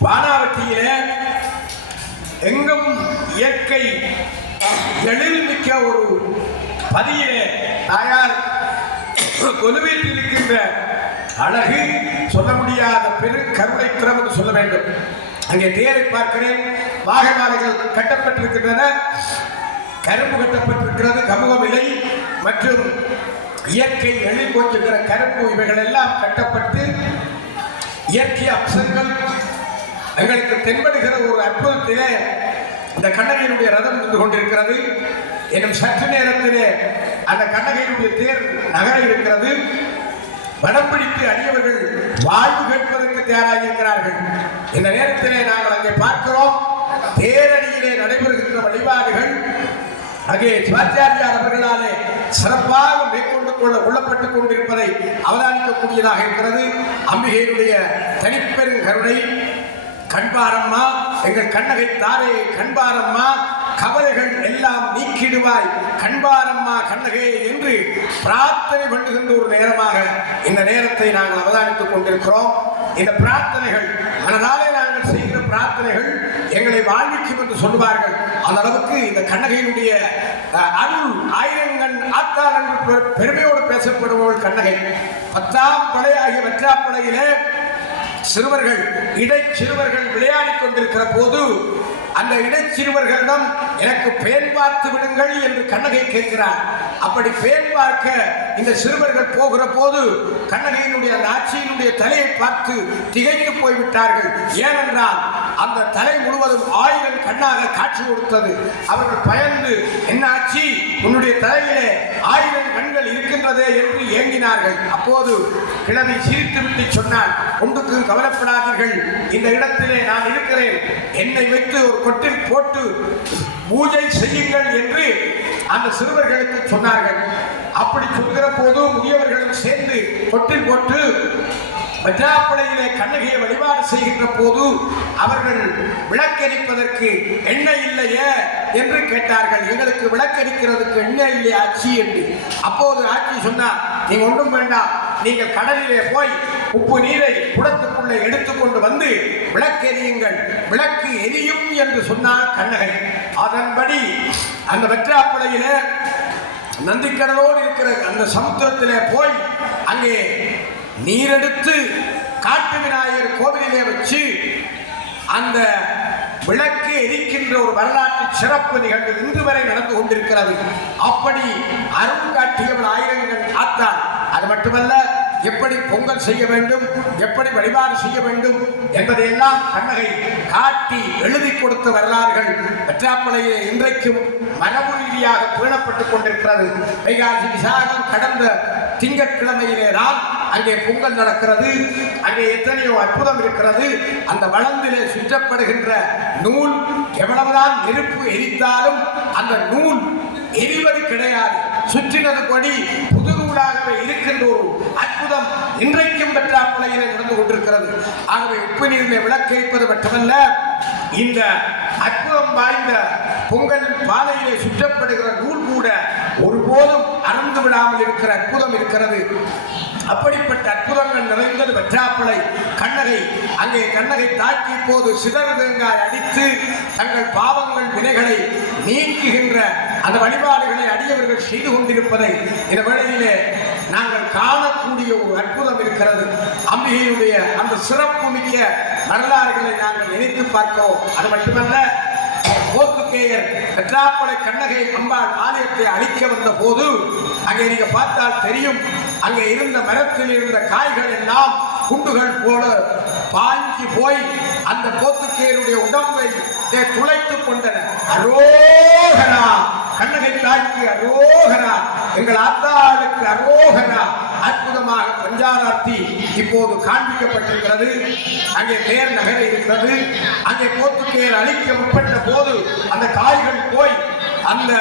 பானாவட்டியிலே எங்கும் இயற்கை எழில்மிக்க ஒரு பதியிலே தாயார் கொலுவீட்டிருக்கின்ற அழகு சொல்ல முடியாத பெரு கருணை திறம் என்று சொல்ல வேண்டும். அங்கே தேரை பார்க்கிறேன். வாகமாலைகள் கட்டப்பட்டிருக்கின்றன, கரும்பு கட்டப்பட்டிருக்கிறது, கமுகம் இலை மற்றும் இயற்கை எழில் கொஞ்சுகிற கரும்பு இவைகள் எல்லாம் கட்டப்பட்டு இயற்கை அம்சங்கள் எங்களுக்கு தென்படுகிற ஒரு அற்புதத்திலே இந்த கண்ணகையினுடைய ரதம் நின்று கொண்டிருக்கிறது. இன்னும் சற்று நேரத்திலே அந்த கண்ணகையினுடைய தேர் நகர இருக்கிறது. வடம் பிடித்து அடியவர்கள் வாழ்வு கேட்பதற்கு தயாராக இருக்கிறார்கள். இந்த நேரத்திலே நாங்கள் அங்கே பார்க்கிறோம், தேரடியிலே நடைபெறுகின்ற வழிபாடுகள் அங்கே சிவாச்சாரியார் அவர்களாலே சிறப்பாக மேற்கொண்டு கொள்ளப்பட்டுக் கொண்டிருப்பதை அவதானிக்கக்கூடியதாக இருக்கிறது. அம்பிகையினுடைய தனிப்பெரும் கருணை. கண்பாரம்மா, எங்கள் கண்ணகை தாரே கண்பாரம்மா, கவலைகள் எல்லாம் நீக்கிடுவாய் கண்பாரம்மா கண்ணகையே என்று பிரார்த்தனை பண்ணுகின்ற ஒரு நேரமாக இந்த நேரத்தை நாங்கள் அவதானித்துக் கொண்டிருக்கிறோம். இந்த பிரார்த்தனைகள் மனதாலே நாங்கள் செய்கிற பிரார்த்தனைகள் எங்களை வாழ்விக்கும் என்று சொல்லுவார்கள். அந்த அளவுக்கு இந்த கண்ணகையினுடைய அருள் ஆயிரங்கண் ஆத்தாள் என்று பெருமையோடு பேசப்படுபவள் கண்ணகை. 10ஆம் படையாகிய வெற்றாப்படையிலே சிறுவர்கள், இடைச்சிறுவர்கள் விளையாடிக் கொண்டிருக்கிற போது அந்த இடைச்சிறுவர்களிடம் எனக்கு பேன் பார்த்து விடுங்கள் என்று கண்ணகை கேட்கிறார். அப்படி பேன் பார்க்க இந்த சிறுவர்கள் போகிற போது கண்ணகையினுடைய அந்த ஆட்சியினுடைய தலையை பார்த்து திகைத்து போய்விட்டார்கள். ஏனென்றால் அந்த தலை முழுவதும் 1000 கண்ணாக காட்சி கொடுத்தது. அவர்கள் பயந்து, என்னாச்சு, உன்னுடைய தலையிலே 1000 கண்கள் இருக்கின்றதே என்று ஏங்கினார்கள். அப்போது கிழவி சிரித்துவிட்டு சொன்னாள், ஒன்றுக்கும் கவலைப்படாதீர்கள், இந்த இடத்திலே நான் இருக்கிறேன், என்னை வைத்து ஒரு கொட்டில் போட்டு பூஜை செய்யுங்கள் என்று அந்த சிறுவர்களுக்கு சொன்னார்கள். அப்படி சொல்கிற போது முதியவர்களும் சேர்ந்து கொட்டில் போட்டு வஜ்ராப்படையிலே கண்ணகியை வழிபாடு செய்கின்ற போது அவர்கள் விளக்கெரிப்பதற்கு எண்ணெய் இல்லையே என்று கேட்டார்கள். எங்களுக்கு விளக்கெரிக்கிறதுக்கு எண்ணெய் இல்லையே ஆட்சி என்று. அப்போது ஆட்சி சொன்னார், நீங்க ஒன்றும் வேண்டாம், நீங்கள் கடலிலே போய் உப்பு நீரை குடத்துக்குள்ளே எடுத்துக்கொண்டு வந்து விளக்கெரியுங்கள், விளக்கு எரியும் என்று சொன்னார் கண்ணகை. அதன்படி அந்த வஜ்ராப்படையிலே நந்திக்கடலோடு இருக்கிற அந்த சமுத்திரத்திலே போய் அங்கே நீரெடுத்து காட்டு விநாயகர் கோவிலிலே வச்சு அந்த விளக்கு எரிக்கின்ற ஒரு வரலாற்று சிறப்பு நிகழ்வு இன்று வரை நடந்து கொண்டிருக்கிறது. அப்படி அருள் காட்டியவள் 1000 ஆத்தாள். அது மட்டுமல்ல, எப்படி பொங்கல் செய்ய வேண்டும், எப்படி வழிபாடு செய்ய வேண்டும் என்பதையெல்லாம் கண்ணகை காட்டி எழுதி கொடுத்த வரலாறுகள் வஜ்ராப்படையிலே இன்றைக்கும் மரபு ரீதியாக பேணப்பட்டுக் கொண்டிருக்கிறது. வைகாசி விசாகம் கடந்த திங்கட்கிழமையிலே தான் அங்கே பொங்கல் நடக்கிறது. அங்கே எத்தனையோ அற்புதம் இருக்கிறது. அந்த வளந்திலே சுற்றப்படுகின்ற நூல் எவ்வளவுதான் நெருப்பு எரித்தாலும் அந்த நூல் எரிவது கிடையாது. சுற்றினது படி புது நூலாகவே இருக்கின்ற ஒரு அற்புதம் இன்றைக்கும் வஜ்ராப்படையிலே நடந்து கொண்டிருக்கிறது. ஆகவே உப்பு நீரிலே விளக்கெரிப்பது மட்டுமல்ல, இந்த அற்புதம் வாய்ந்த பொங்கல் பானையிலே சுற்றப்படுகிற நூல் கூட ஒருபோதும் அறந்து விடாமல் இருக்கிற அற்புதம் இருக்கிறது. அப்படிப்பட்ட அற்புதங்கள் நிறைந்தது வஜ்ராப்படை. கண்ணகை அங்கே கண்ணகை தாக்கி போது சிதறு தேங்காய் அடித்து தங்கள் பாவங்கள் வினைகளை நீக்குகின்ற அந்த வழிபாடுகளை அடியவர்கள் செய்து கொண்டிருப்பதை இந்த வேளையிலே நாங்கள் காணக்கூடிய ஒரு அற்புதம் இருக்கிறது. அம்பிகையுடைய அந்த சிறப்பு மிக்க வரலாறுகளை நாங்கள் நினைத்து பார்க்கிறோம். அது மட்டுமல்ல, போர்த்துகேயர் வஜ்ராப்படை கண்ணகை அம்பாள் ஆலயத்தை அழிக்க வந்த போது அங்கே நீங்க பார்த்தால் தெரியும், அங்கே இருந்த மரத்தில் இருந்த காய்கள் எல்லாம் குண்டுகள் போல பாய்ச்சி போய் அந்த போர்த்துகேயருடைய உடம்பை துளைத்துக் கொண்டன. அரோகரா, கண்ணகை தாய்க்கு அரோகரா, எங்கள் ஆத்தாளுக்கு அரோகரா. அற்புதமாக பஞ்சாராத்தி இப்போது காண்பிக்கப்பட்டிருக்கிறது. அங்கே தேர் நகரை இருக்கிறது. அங்கே போர்த்துகேயர் அழிக்க முற்பட்ட போது அந்த காய்கள் போய் அந்த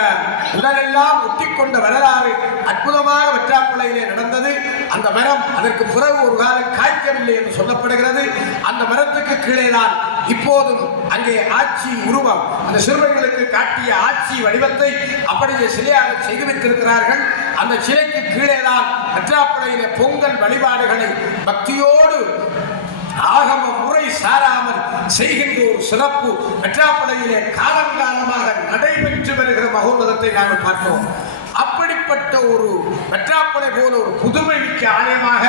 உடலெல்லாம் ஒட்டிக்கொண்ட வரலாறு அற்புதமாக வஜ்ராப்படையிலே நடந்தது. அந்த மரம் அதற்கு பிறகு ஒரு காலம் காய்க்கவில்லை என்று சொல்லப்படுகிறது. அந்த மரத்துக்கு கீழே தான் இப்போதும் அங்கே ஆட்சி உருவம், அந்த சிறுவர்களுக்கு காட்டிய ஆட்சி வடிவத்தை அப்படியே சிலையாக செய்து வைத்திருக்கிறார்கள். அந்த சிலைக்கு கீழே தான் வஜ்ராப்படையிலே பொங்கல் வழிபாடுகளை பக்தியோடு ஆகம முறை சாராமல் செய்கின்ற ஒரு சிறப்பு வஜ்ராப்படையிலே காலங்காலமாக நடைபெற்று வருகிற மகோன்னதத்தை நாங்கள் பார்க்கிறோம். அப்படிப்பட்ட ஒரு வஜ்ராப்படை போல ஒரு புதுமை மிக்க ஆலயமாக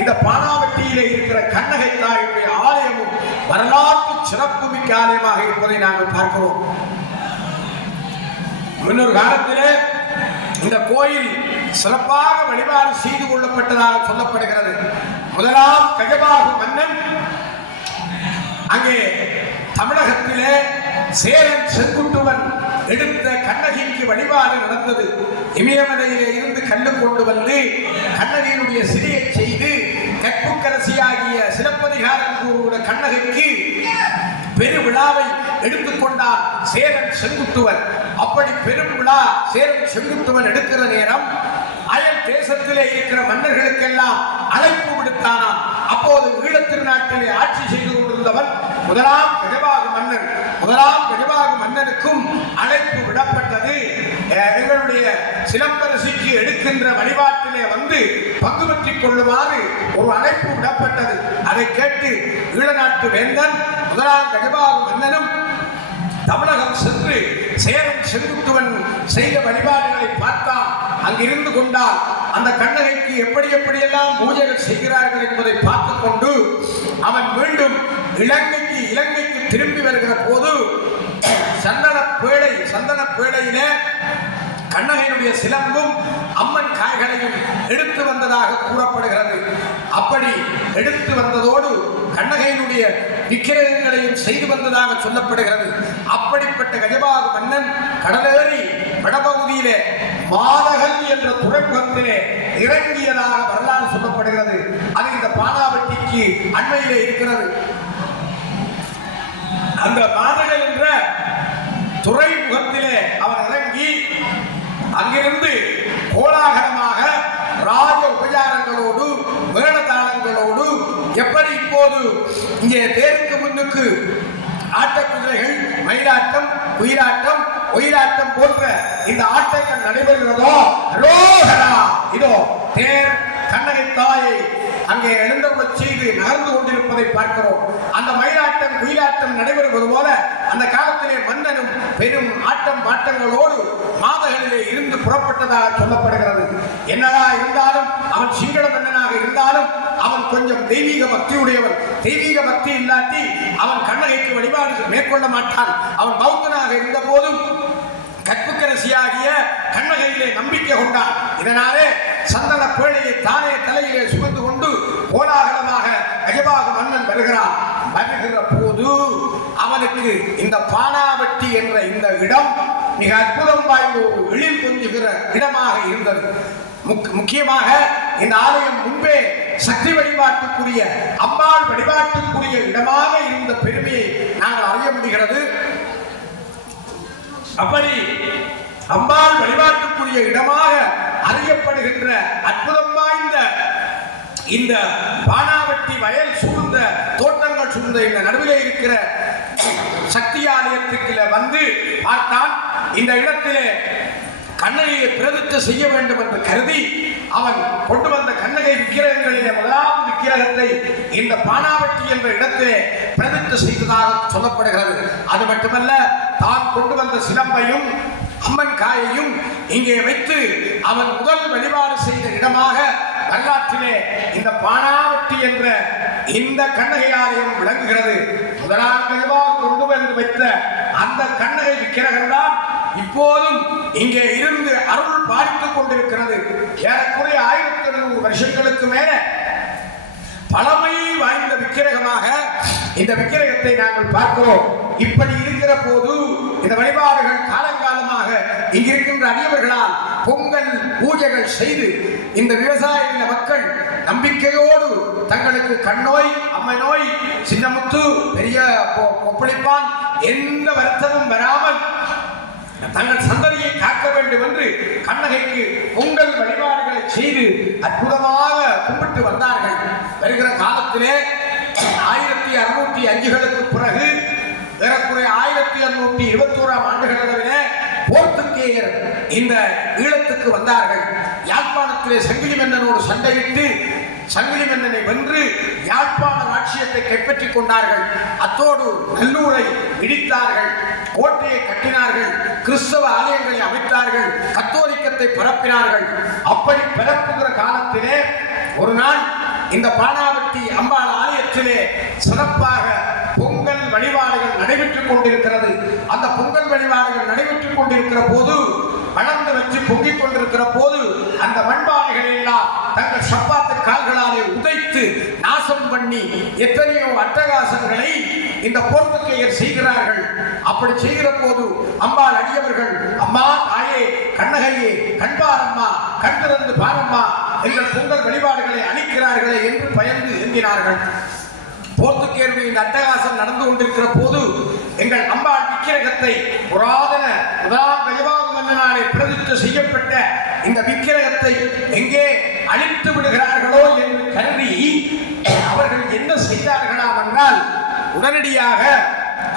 இந்த பானாவட்டியிலே இருக்கிற கண்ணகை தாயுடைய ஆலயமும் வரலாற்று சிறப்பு மிக்க ஆலயமாக இருப்பதை நாங்கள் பார்க்கிறோம். முன்னொரு காலத்திலே இந்த கோயில் சிறப்பாக வழிபாடு செய்து கொள்ளப்பட்டதாக சொல்லப்படுகிறது. முதலாம் கஜபாகு மன்னன் அங்கே தமிழகத்திலே சேரன் செங்குட்டுவன் எடுத்த கண்ணகிக்கு வழிபாடு நடந்தது. இமயமலையிலே இருந்து கல்லு கொண்டு வந்து கண்ணகியினுடைய சிலையை செய்து கற்புக்கரசியாகிய சிலப்பதிகாரன் கூறுகிற கண்ணகிக்கு பெருவிழாவை எடுத்துக்கொண்டார் சேரன் செங்குட்டுவன். அப்படி பெரும் விழா சேரன் செங்குட்டுவன் எடுக்கிற நேரம் அயல் தேசத்திலே இருக்கிற மன்னர்களுக்கெல்லாம் அழைப்பு விடுத்தானாம். அப்போது ஈழத்திருநாட்டிலே ஆட்சி செய்து கொண்டிருந்தவன் முதலாம் கஜபாகு மன்னன். முதலாம் கஜபாகு மன்னனுக்கும் அழைப்பு விடப்பட்டது. எங்களுடைய சிலம்பரசிக்கு எடுக்கின்ற வழிபாட்டிலே வந்து பங்கு பெற்றுக் கொள்ளுமாறு ஒரு அழைப்பு விடப்பட்டது. அதை கேட்டு ஈழநாட்டு வேந்தன் முதலாம் கஜபாகு மன்னனும் தமிழகம் சென்று சேரன் செங்குட்டுவன் செய்த வழிபாடுகளை பார்த்தான். அங்கிருந்து கொண்டால் அந்த கண்ணகைக்கு எப்படி எப்படியெல்லாம் பூஜைகள் செய்கிறார்கள் என்பதை பார்த்து கொண்டு அவன் மீண்டும் இலங்கைக்கு திரும்பி வருகிற போது சந்தன பேழையிலே கண்ணகையினுடைய சிலம்பும் அம்மன் காய்களையும் எடுத்து வந்ததாக கூறப்படுகிறது. அப்படி எடுத்து வந்ததோடு கண்ணகையினுடைய விக்கிரகங்களையும் செய்து வந்ததாக சொல்லப்படுகிறது. அப்படிப்பட்ட கஜபாகு மன்னன் கடலேறி வடபகுதியிலே மாதகன் என்ற துறைமுகத்திலே இறங்கியதாக வரலாறு சொல்லப்படுகிறது. அது இந்த பானாவட்டிக்கு அண்மையிலே இருக்கிறது. அந்த மாதகன் என்ற துறைமுகத்திலே அவர் இறங்கி அங்கிருந்து கோலாகலமாக ராஜ உபச்சாரங்களோடு மேளதாளங்களோடு எப்படி இப்போது இங்கே தேருக்கு முன்னுக்கு ஆட்டக்குதிரைகள் மயிலாட்டம் குயிலாட்டம் ஒயிலாட்டம் போன்ற இந்த ஆட்டங்கள் நடைபெறுகிறதோ இதோ தேர் கண்ணகை தாயை அங்கே எழுந்தருளச் செய்து நகர்ந்து கொண்டிருப்பதை பார்க்கிறோம். அந்த மயிலாட்டம் குயிலாட்டம் நடைபெறுவது போல அந்த காலத்திலே மன்னனும் பெரும் ஆட்டம் பாட்டங்களோடு மாதகளிலே இருந்து புறப்பட்டதாக சொல்லப்படுகிறது. என்னதா இருந்தாலும் அவன் சிங்கள மன்னனாக இருந்தாலும் அவன் கொஞ்சம் தெய்வீக பக்தியுடையவன். தெய்வீக பக்தி இல்லாட்டி அவன் கண்ணகைக்கு வழிபாடு மேற்கொள்ள மாட்டான். அவன் பௌத்தனாக இருந்த போதும் கற்புக்கரசியாகிய கண்ணகையிலே நம்பிக்கை கொண்டான். இதனாலே சந்தன பேழையை தானே தலையிலே சுமந்து கொண்டு கோலாகலமாக கஜபாகு மன்னன் வருகிறான். வருகிற போது அவனுக்கு இந்த பானாவட்டி என்ற இந்த இடம் மிக அற்புதம் வாய்ந்த ஒரு எழில் கொஞ்சுகிற இடமாக இருந்தது. முக்கியமாக இந்த ஆலயம் முன்பே சக்தி வழிபாட்டுக்குரிய அம்பாள் வழிபாட்டுக்குரிய இடமாக இருந்த பெருமையை நாங்கள் அறிய முடிகிறது. அப்படி அம்பாள் வழிபாட்டுக்குரிய இடமாக அறியப்படுகின்ற அற்புதம் வாய்ந்த இந்த பானாவட்டி வயல் சூழ்ந்த தோட்டங்கள் சூழ்ந்த இந்த நடுவிலே இருக்கிற சக்தி ஆலயத்துக்கு வந்து பார்த்தான். இந்த இடத்திலே கண்ணகையை பிரதிஷ்டை செய்ய வேண்டும் என்று கருதி அவன் கொண்டு வந்த கண்ணகை விக்கிரகங்களிலே முதலாவது விக்கிரகத்தை இந்த பானாவட்டி என்ற இடத்திலே பிரதிஷ்டை செய்ததாக சொல்லப்படுகிறது. அது மட்டுமல்ல, தான் கொண்டு வந்த சிலம்பையும் அம்மன் காயையும் இங்கே வைத்து அவன் முதல் வழிபாடு செய்த இடமாக வரலாற்றிலே இந்த பானாவட்டி என்ற இந்த கண்ணகை ஆலயம் விளங்குகிறது. முதலாக கொண்டு வந்து வைத்த அந்த கண்ணகை விக்கிரகம் தான் இப்போதும் இங்கே இருந்து அருள் பாதித்துக் கொண்டிருக்கிறது. ஏறக்குறைய 1700 வருஷங்களுக்கு மேல பழமை வாய்ந்த விக்கிரகமாக இந்த விக்கிரகத்தை நாங்கள் பார்க்கிறோம். இப்படி இருக்கிற போது இந்த வழிபாடுகள் காலங்காலமாக இங்கிருக்கின்ற அடியவர்களால் பொங்கல் பூஜைகள் செய்து இந்த விவசாய மக்கள் நம்பிக்கையோடு தங்களுக்கு கண்ணோய் அம்மை நோய் சின்னமுத்து பெரிய ஒப்பளிப்பான் எந்த வருத்தமும் வராமல் தங்கள் சந்ததியை காக்க வேண்டும் என்று கண்ணகைக்கு பொங்கல் வழிபாடுகளை செய்து அற்புதமாக கும்பிட்டு வந்தார்கள். வருகிற காலத்திலே 1605களுக்கு பிறகு ஏறக்குறைய 1621ஆம் ஆண்டுகளிலே போர்த்துகேயர் இந்த ஈழத்துக்கு வந்தார்கள். யாழ்ப்பாணத்திலே சங்கிலி மன்னனோடு சண்டையிட்டு சங்கிலி மன்னனை வென்று யாழ்ப்பாண ராட்சியத்தை கைப்பற்றிக் கொண்டார்கள். அத்தோடு நல்லூரை இடித்தார்கள், கோட்டையை கட்டினார்கள், கிறிஸ்தவ ஆலயங்களை அமைத்தார்கள், கத்தோலிக்கத்தை பரப்பினார்கள். அப்படி பரப்புகிற காலத்திலே ஒரு நாள் இந்த பானாவட்டி அம்பாள் ஆலயத்திலே சிறப்பாக பொங்கல் வழிபாடுகள் நடைபெற்றுக் கொண்டிருக்கிறது. அந்த பொங்கல் வழிபாடுகள் நடைபெற்றுக் கொண்டிருக்கிற போது வளர்ந்து வச்சு பொங்கிக் கொண்டிருக்கிற போது அந்த மண்பானைகள் எல்லாம் தங்கள் சப்பாத்து கால்களாலே உதைத்து நாசம் பண்ணி எத்தனையோ அட்டகாசங்களை இந்த போர்த்துகேயர் செய்கிறார்கள். அப்படி செய்கிற போது அம்பாள் அடியவர்கள், அம்மா தாயே கண்ணகையே கண்பாரம்மா கண் திறந்து பாரம்மா எங்கள் பொங்கல் வழிபாடுகளை அளிக்கிறார்களே என்று பயந்து எங்கினார்கள். போர்த்துகேயருடைய இந்த அட்டகாசம் நடந்து கொண்டிருக்கிற போது எங்கள் அம்பாள் விக்கிரகத்தை புராதன முதலாம் கஜபாகு மன்னனாலே பிரதிஷ்டை செய்யப்பட்ட இந்த விக்கிரகத்தை எங்கே அழித்து விடுகிறார்களோ என்று கருதி அவர்கள் என்ன செய்தார்களாம் என்றால், உடனடியாக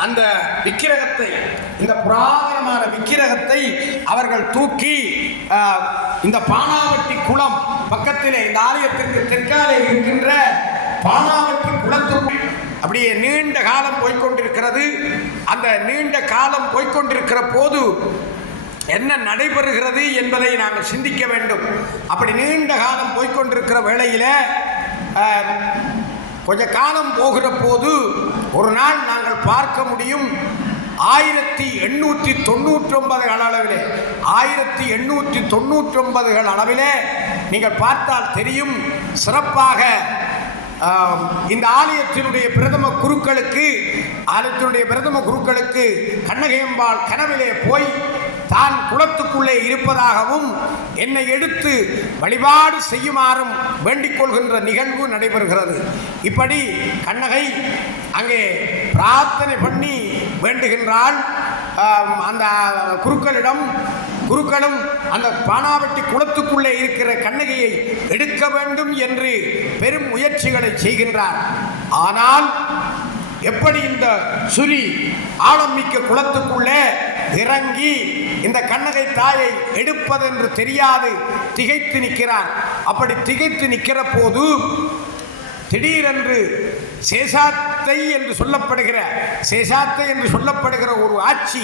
அந்த விக்கிரகத்தை, இந்த புராதனமான விக்கிரகத்தை அவர்கள் தூக்கி இந்த பானாவட்டி குளம் பக்கத்திலே இந்த ஆலயத்திற்கு தெற்காலே இருக்கின்ற பானாவட்டி குளத்துக்கு அப்படியே நீண்ட காலம் போய்கொண்டிருக்கிறது. அந்த நீண்ட காலம் போய்கொண்டிருக்கிற போது என்ன நடைபெறுகிறது என்பதை நாங்கள் சிந்திக்க வேண்டும். அப்படி நீண்ட காலம் போய்கொண்டிருக்கிற வேளையில் கொஞ்ச காலம் போகிற போது ஒரு நாள் நாங்கள் பார்க்க முடியும் 1899 அளவிலே 1899 அளவிலே நீங்கள் பார்த்தால் தெரியும், சிறப்பாக இந்த ஆலயத்தினுடைய பிரதம குருக்களுக்கு ஆலயத்தினுடைய பிரதம குருக்களுக்கு கண்ணகையம்பாள் கனவிலே போய் தான் குளத்துக்குள்ளே இருப்பதாகவும் என்னை எடுத்து வழிபாடு செய்யுமாறும் வேண்டிக் கொள்கின்ற நிகழ்வு நடைபெறுகிறது. இப்படி கண்ணகை அங்கே பிரார்த்தனை பண்ணி வேண்டுகின்றாள். அந்த குருக்களும் அந்த பானாவட்டி குளத்துக்குள்ளே இருக்கிற கண்ணகையை எடுக்க வேண்டும் என்று பெரும் முயற்சிகளை செய்கின்றார். ஆனால் எப்படி இந்த சுரி ஆழமிக்க குளத்துக்குள்ளே இறங்கி இந்த கண்ணகை தாயை எடுப்பதென்று தெரியாது திகைத்து நிற்கிறார். அப்படி திகைத்து நிற்கிற போது திடீரென்று சேஷாத்தை என்று சொல்லப்படுகிற ஒரு ஆட்சி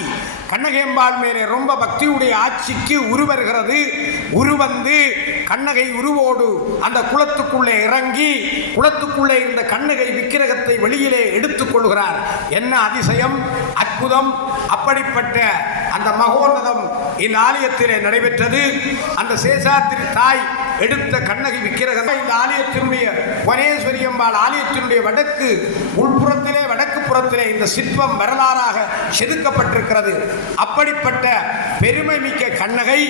கண்ணகையம்பாள் மேலே ரொம்ப பக்தியுடைய ஆட்சிக்கு உருவருகிறது. உருவந்து கண்ணகை உருவோடு அந்த குளத்துக்குள்ளே இறங்கி குளத்துக்குள்ளே இருந்த கண்ணகை விக்கிரகத்தை வெளியிலே எடுத்துக் கொள்கிறார். என்ன அதிசயம், அற்புதம்! அப்படிப்பட்ட அந்த மகோன்னதம் இந்த ஆலயத்திலே நடைபெற்றது. அந்த சேஷாத்திரி தாய் எடுத்த கண்ணகி விக்கிரகம் இந்த ஆலயத்தினுடைய புவனேஸ்வரி அம்பாள் ஆலயத்தினுடைய வடக்கு புறத்திலே இந்த சிற்பம் வரலாறாக செதுக்கப்பட்டிருக்கிறது. அப்படிப்பட்ட பெருமை மிக்க கண்ணகை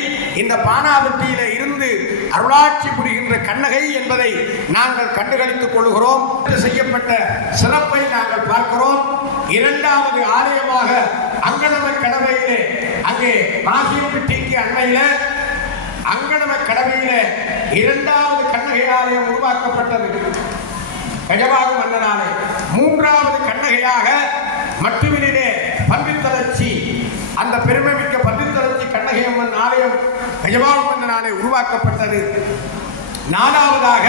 இந்த பானாவட்டியிலே இருந்து அருளாட்சி புரிகின்ற கண்ணகை என்பதை நாங்கள் கண்டுகளித்துக் கொள்கிறோம். செய்யப்பட்ட சிறப்பை நாங்கள் பார்க்கிறோம். இரண்டாவது ஆலயமாக அங்கனம கடவையிலே அங்கே மாசியப்பட்டிக்கு அண்மையிலே அங்கனம கடவையிலே இரண்டாவது கண்ணகை ஆலயம் உருவாக்கப்பட்டது கஜபாகு மன்னனாலே. மூன்றாவது கண்ணகையாக மட்டுவிலே பன்றித்தளர்ச்சி அந்த பெருமைமிக்க பன்றித்தளர்ச்சி கண்ணகை அம்மன் ஆலயம் கஜபாகு மன்னனாலே உருவாக்கப்பட்டது. நாலாவதாக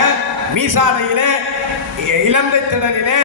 மீசாலையிலே இலந்தை திடலிலே